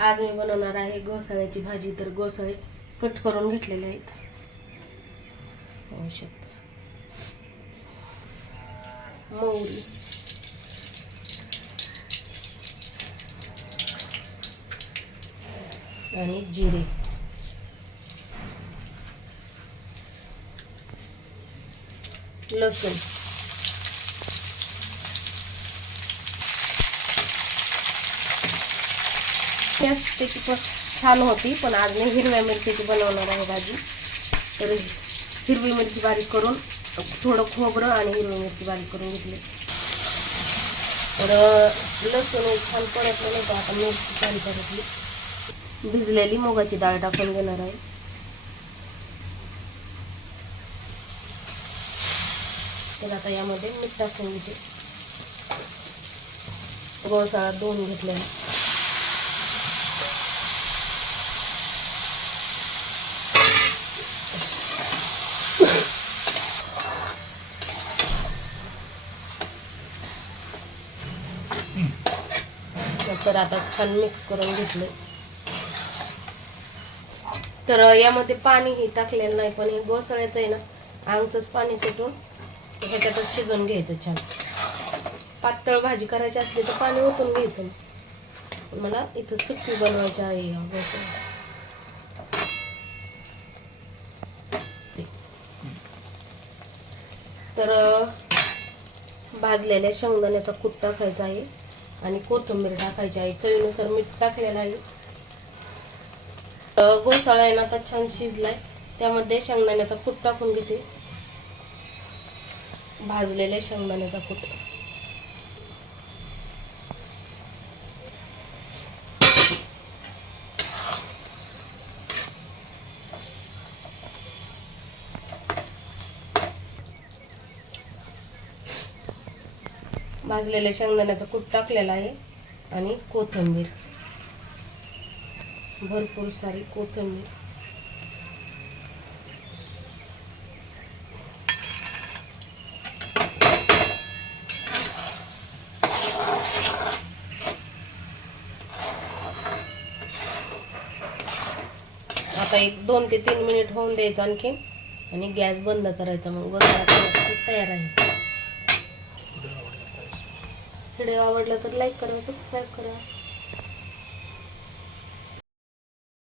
आज मी बनवणार आहे. घोसाळ्याची भाजी तर घोसाळे कट करून घेतलेले आहेत. पाहू शकता मोहरी. आणि जिरे. लसूण. त्याची पण छान होती, पण आज मी हिरव्या मिरचीची बनवणार आहे भाजी. तर हिरवी मिरची बारीक करून, थोडं खोबरं आणि हिरवी मिरची बारीक करून घेतली. तर, लसूण छान परतलं नाही तर आता मिरची छान परतली भिजलेली मुगाची डाळ आता मीठ टाकून घेते. दोन घेतले तर आता छान मिक्स करून घेतलं तर यामध्ये पाणीही टाकलेलं नाही पण हे गोसळ्याचं आहे ना आंगचंच पाणी सुटून ह्याच्यातच शिजवून घ्यायचं छान. पातळ भाजी करायची असली तर पाणी ओतून घ्यायचं. मला इथं सुट्टी बनवायची आहे या तर भाजलेल्या शेंगदाण्याचा कूट टाकायचा आहे. आणि कोथिंबीर टाकायची आहे चवीनुसार मीठ टाकलेलं आहे. गोसाळा आहे ना आता छान शिजलाय. त्यामध्ये शेंगदाण्याचा कूट टाकून घेते. भाजलेल्या शेंगदाण्याचा कूट. भाजलेल्या शेंगदाण्याचा कूट टाकलेला आहे आणि कोथिंबीर. भरपूर सारी कोथिंबीर. आता एक दोन ते तीन मिनिट होऊन द्यायचं आणखी आणि गॅस बंद करायचा. मग वगैरे तयार आहे. व्हिडिओ आवडला तर लाईक करा सबस्क्राईब करा.